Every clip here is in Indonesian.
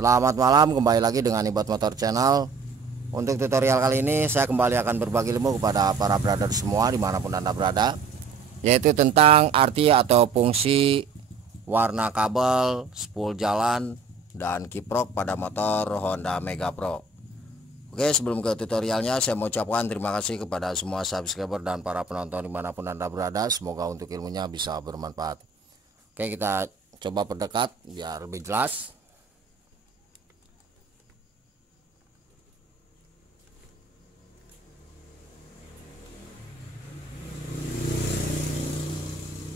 Selamat malam, kembali lagi dengan Ibad Motor Channel. Untuk tutorial kali ini saya kembali akan berbagi ilmu kepada para brother semua dimanapun Anda berada, yaitu tentang arti atau fungsi warna kabel, spool jalan, dan kiprok pada motor Honda Mega Pro. Oke, sebelum ke tutorialnya saya mau ucapkan terima kasih kepada semua subscriber dan para penonton dimanapun Anda berada. Semoga untuk ilmunya bisa bermanfaat. Oke, kita coba perdekat biar lebih jelas.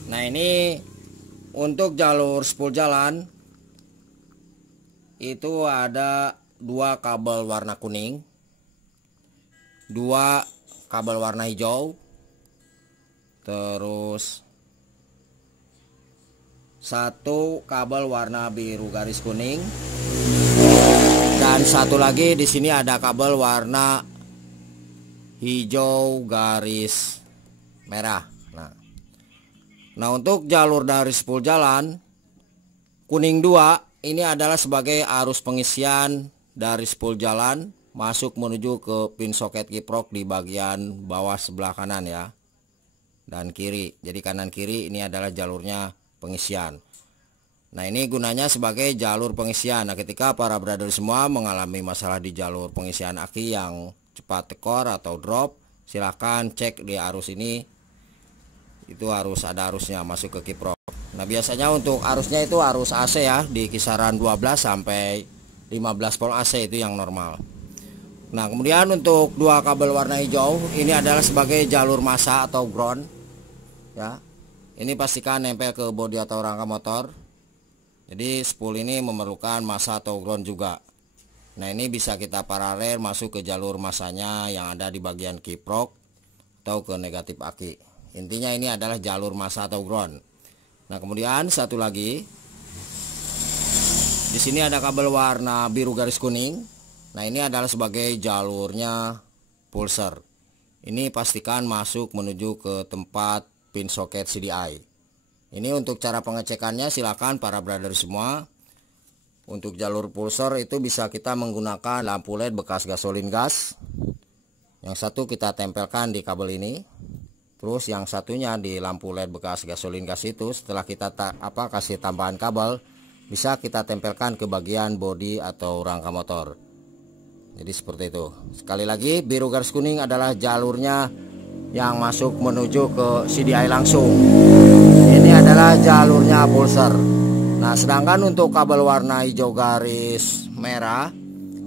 Nah, ini untuk jalur spool jalan itu ada dua kabel warna kuning, dua kabel warna hijau, terus satu kabel warna biru garis kuning, dan satu lagi di sini ada kabel warna hijau garis merah. Nah, untuk jalur dari spool jalan kuning 2 ini adalah sebagai arus pengisian dari spool jalan masuk menuju ke pin soket kiprok di bagian bawah sebelah kanan ya, dan kiri. Jadi kanan kiri ini adalah jalurnya pengisian. Nah, ini gunanya sebagai jalur pengisian. Nah, ketika para brother semua mengalami masalah di jalur pengisian aki yang cepat tekor atau drop, silahkan cek di arus ini. Itu harus ada arusnya masuk ke kiprok. Nah, biasanya untuk arusnya itu arus AC ya, di kisaran 12 sampai 15 volt AC itu yang normal. Nah, kemudian untuk dua kabel warna hijau ini adalah sebagai jalur massa atau ground ya. Ini pastikan nempel ke bodi atau rangka motor. Jadi spool ini memerlukan massa atau ground juga. Nah, ini bisa kita paralel masuk ke jalur massanya yang ada di bagian kiprok atau ke negatif aki. Intinya ini adalah jalur massa atau ground. Nah, kemudian satu lagi di sini ada kabel warna biru garis kuning. Nah, ini adalah sebagai jalurnya pulser. Ini pastikan masuk menuju ke tempat pin soket CDI. Ini untuk cara pengecekannya silakan para brother semua. Untuk jalur pulser itu bisa kita menggunakan lampu LED bekas gasolin gas. Yang satu kita tempelkan di kabel ini. Terus yang satunya di lampu LED bekas gasolin gas itu setelah kita kasih tambahan kabel, bisa kita tempelkan ke bagian bodi atau rangka motor. Jadi seperti itu. Sekali lagi, biru garis kuning adalah jalurnya yang masuk menuju ke CDI langsung. Ini adalah jalurnya pulser. Nah, sedangkan untuk kabel warna hijau garis merah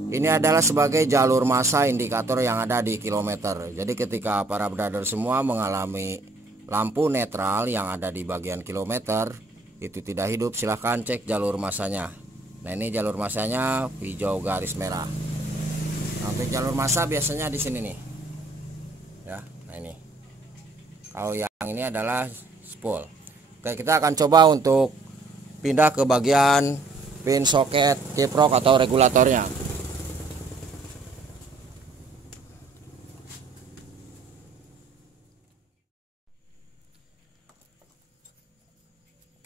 ini adalah sebagai jalur massa indikator yang ada di kilometer. Jadi ketika para brother semua mengalami lampu netral yang ada di bagian kilometer itu tidak hidup, silahkan cek jalur massanya. Nah, ini jalur massanya hijau garis merah. Nah, untuk jalur massa biasanya di sini nih. Ya, nah ini. Kalau yang ini adalah spool. Oke, kita akan coba untuk pindah ke bagian pin soket kiprok atau regulatornya.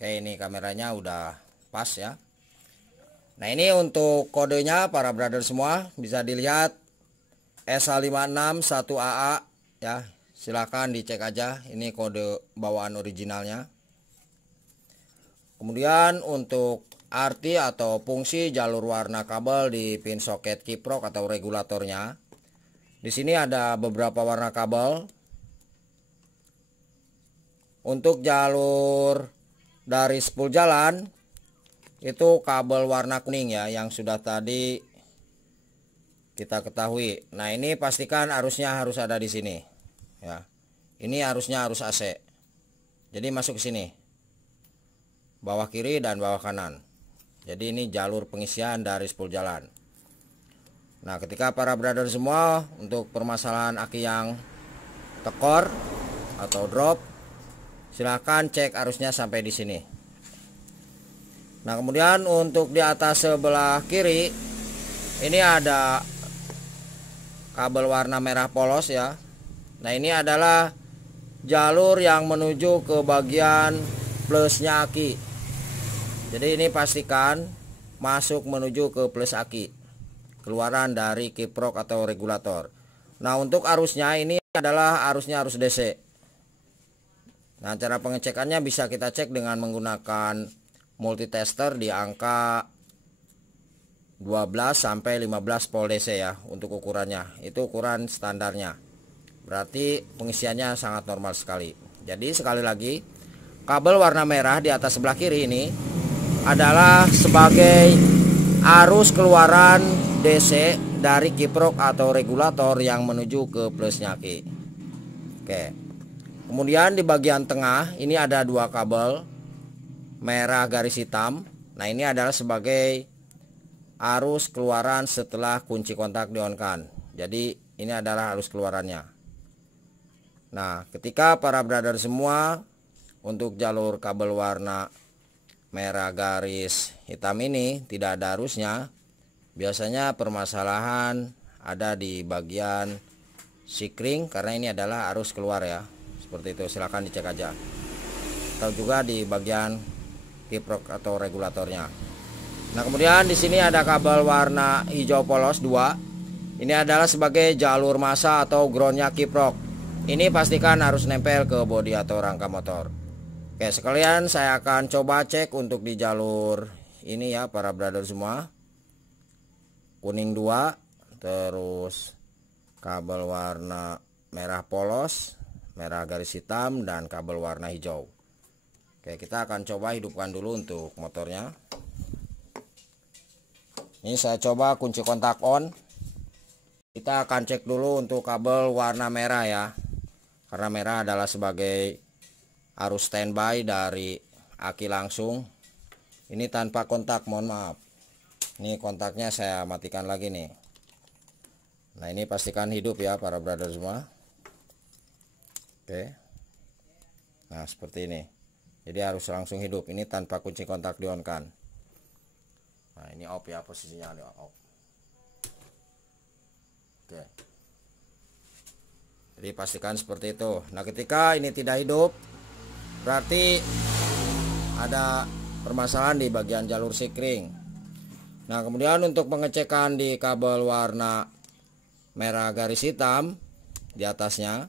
Oke, ini kameranya udah pas ya. Nah, ini untuk kodenya para brother semua bisa dilihat SA561AA ya. Silahkan dicek aja, ini kode bawaan originalnya. Kemudian untuk arti atau fungsi jalur warna kabel di pin soket kiprok atau regulatornya. Di sini ada beberapa warna kabel. Untuk jalur dari spool jalan itu kabel warna kuning ya, yang sudah tadi kita ketahui. Nah, ini pastikan arusnya harus ada di sini ya. Ini arusnya arus AC. Jadi masuk ke sini. Bawah kiri dan bawah kanan. Jadi ini jalur pengisian dari spool jalan. Nah, ketika para brother semua untuk permasalahan aki yang tekor atau drop, silahkan cek arusnya sampai di sini. Nah, kemudian untuk di atas sebelah kiri ini ada kabel warna merah polos ya. Nah, ini adalah jalur yang menuju ke bagian plusnya aki. Jadi ini pastikan masuk menuju ke plus aki, keluaran dari kiprok atau regulator. Nah, untuk arusnya ini adalah arusnya arus DC. Nah, cara pengecekannya bisa kita cek dengan menggunakan multitester di angka 12 sampai 15 volt DC ya untuk ukurannya. Itu ukuran standarnya. Berarti pengisiannya sangat normal sekali. Jadi sekali lagi, kabel warna merah di atas sebelah kiri ini adalah sebagai arus keluaran DC dari kiprok atau regulator yang menuju ke plusnya aki. Oke. Kemudian di bagian tengah ini ada dua kabel merah garis hitam. Nah, ini adalah sebagai arus keluaran setelah kunci kontak di-on-kan. Jadi ini adalah arus keluarannya. Nah, ketika para brother semua untuk jalur kabel warna merah garis hitam ini tidak ada arusnya, biasanya permasalahan ada di bagian sikring, karena ini adalah arus keluar ya. Seperti itu, silahkan dicek aja. Atau juga di bagian kiprok atau regulatornya. Nah, kemudian di sini ada kabel warna hijau polos 2. Ini adalah sebagai jalur massa atau groundnya kiprok. Ini pastikan harus nempel ke bodi atau rangka motor. Oke, sekalian saya akan coba cek untuk di jalur ini ya para brother semua. Kuning 2, terus kabel warna merah polos, merah garis hitam, dan kabel warna hijau. Oke, kita akan coba hidupkan dulu untuk motornya. Ini saya coba kunci kontak on. Kita akan cek dulu untuk kabel warna merah ya, karena merah adalah sebagai arus standby dari aki langsung. Ini tanpa kontak, mohon maaf. Ini kontaknya saya matikan lagi nih. Nah, ini pastikan hidup ya para brother semua. Oke. Nah, seperti ini. Jadi harus langsung hidup. Ini tanpa kunci kontak di-on kan. Nah, ini off ya, posisinya off. Oke. Jadi pastikan seperti itu. Nah, ketika ini tidak hidup, berarti ada permasalahan di bagian jalur sikring. Nah, kemudian untuk pengecekan di kabel warna merah garis hitam di atasnya,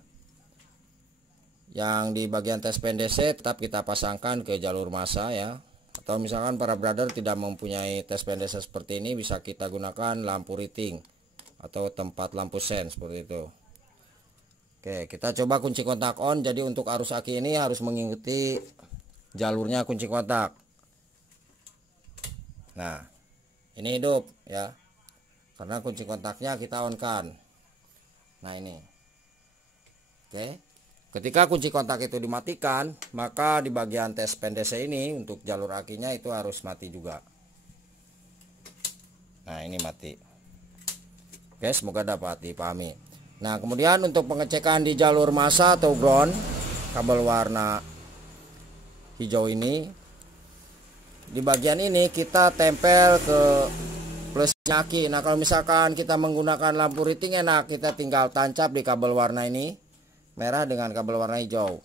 yang di bagian tes PNDC tetap kita pasangkan ke jalur massa ya. Atau misalkan para brother tidak mempunyai tes PNDC seperti ini, bisa kita gunakan lampu riting atau tempat lampu sen seperti itu. Oke, kita coba kunci kontak on. Jadi untuk arus aki ini harus mengikuti jalurnya kunci kontak. Nah, ini hidup ya, karena kunci kontaknya kita on kan. Nah, ini oke. Ketika kunci kontak itu dimatikan, maka di bagian tes PNDC ini untuk jalur akinya itu harus mati juga. Nah, ini mati. Oke, semoga dapat dipahami. Nah, kemudian untuk pengecekan di jalur massa atau ground kabel warna hijau ini, di bagian ini kita tempel ke plusnya aki. Nah, kalau misalkan kita menggunakan lampu riting enak, kita tinggal tancap di kabel warna ini merah dengan kabel warna hijau,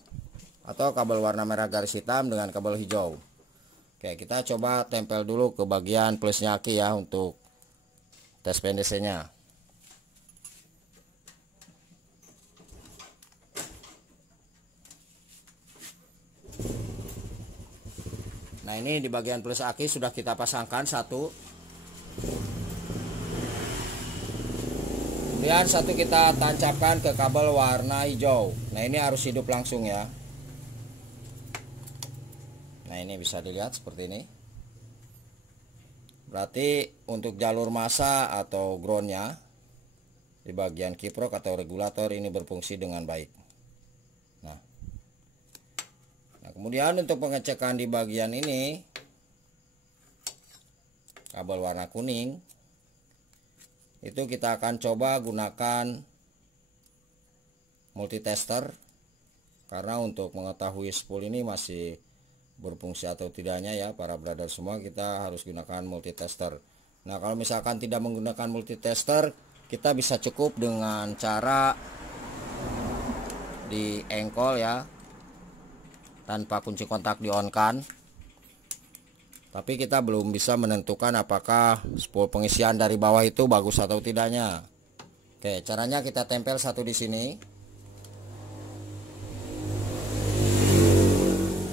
atau kabel warna merah garis hitam dengan kabel hijau. Oke, kita coba tempel dulu ke bagian plusnya aki ya untuk tes PNDC nya. Nah, ini di bagian plus aki sudah kita pasangkan satu. Kemudian satu kita tancapkan ke kabel warna hijau. Nah, ini harus hidup langsung ya. Nah, ini bisa dilihat seperti ini. Berarti untuk jalur massa atau groundnya di bagian kiprok atau regulator ini berfungsi dengan baik. Nah, kemudian untuk pengecekan di bagian ini kabel warna kuning, itu kita akan coba gunakan multitester, karena untuk mengetahui spool ini masih berfungsi atau tidaknya ya para brother semua, kita harus gunakan multitester. Nah, kalau misalkan tidak menggunakan multitester, kita bisa cukup dengan cara di engkol ya, tanpa kunci kontak di on kan, Tapi kita belum bisa menentukan apakah spool pengisian dari bawah itu bagus atau tidaknya. Oke, caranya kita tempel satu di sini.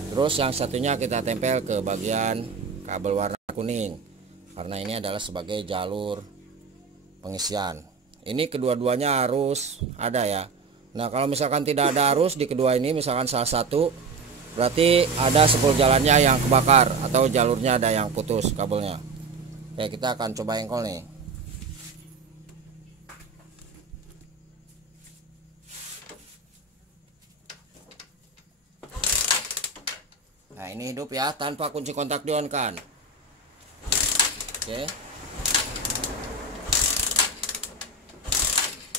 Terus yang satunya kita tempel ke bagian kabel warna kuning, karena ini adalah sebagai jalur pengisian. Ini kedua-duanya harus ada ya. Nah, kalau misalkan tidak ada arus di kedua ini, misalkan salah satu, berarti ada spool jalannya yang kebakar atau jalurnya ada yang putus kabelnya. Oke, kita akan coba engkol nih. Nah, ini hidup ya, tanpa kunci kontak di on kan. Oke.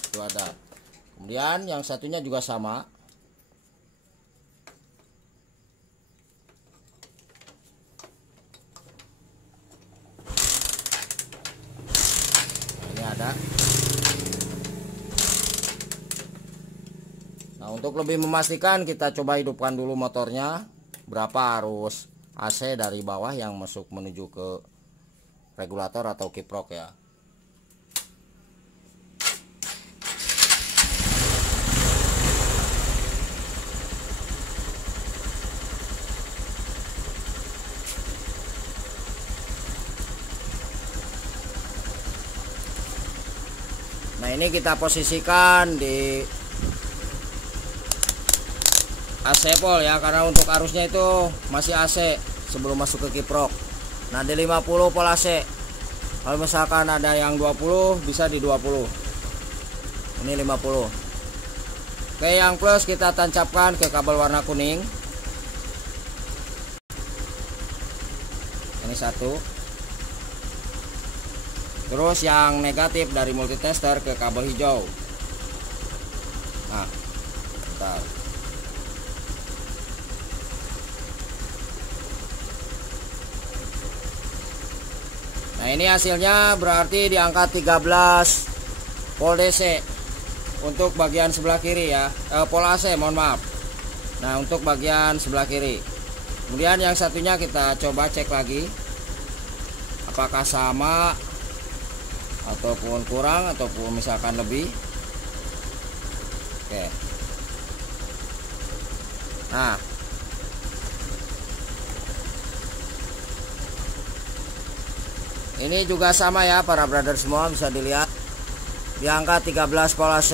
Itu ada. Kemudian yang satunya juga sama. Nah, ini ada. Nah, untuk lebih memastikan kita coba hidupkan dulu motornya. Berapa arus AC dari bawah yang masuk menuju ke regulator atau kiprok ya. Nah, ini kita posisikan di AC pol ya, karena untuk arusnya itu masih AC sebelum masuk ke kiprok. Nah, di 50 pol AC. Kalau misalkan ada yang 20 bisa di 20. Ini 50. Oke, yang plus kita tancapkan ke kabel warna kuning. Ini satu. Terus yang negatif dari multitester ke kabel hijau. Nah, bentar. Nah, ini hasilnya berarti di angka 13 volt DC untuk bagian sebelah kiri ya, pol AC mohon maaf. Nah, untuk bagian sebelah kiri. Kemudian yang satunya kita coba cek lagi apakah sama ataupun kurang ataupun misalkan lebih. Oke. Nah, ini juga sama ya para brother semua, bisa dilihat di angka 13 volt AC.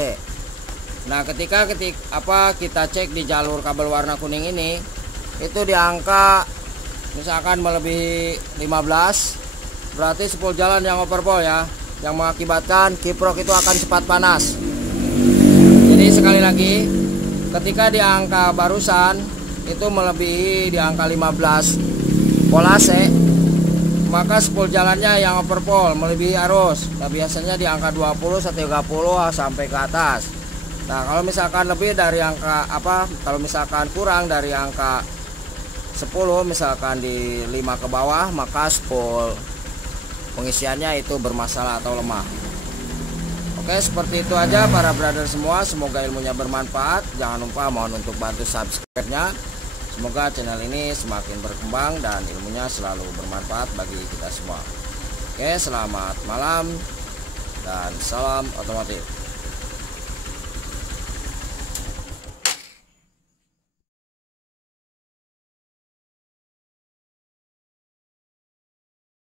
Nah, ketika kita cek di jalur kabel warna kuning ini, itu di angka misalkan melebihi 15, berarti spool jalan yang overpool ya, yang mengakibatkan kiprok itu akan cepat panas. Jadi sekali lagi, ketika di angka barusan itu melebihi di angka 15 volt AC, maka spool jalannya yang overpool melebihi arus. Nah, biasanya di angka 20 sampai 30 sampai ke atas. Nah, kalau misalkan lebih dari angka kalau misalkan kurang dari angka 10, misalkan di 5 ke bawah, maka spool pengisiannya itu bermasalah atau lemah. Oke, seperti itu aja para brother semua. Semoga ilmunya bermanfaat. Jangan lupa mohon untuk bantu subscribe-nya. Semoga channel ini semakin berkembang dan ilmunya selalu bermanfaat bagi kita semua. Oke, selamat malam dan salam otomotif.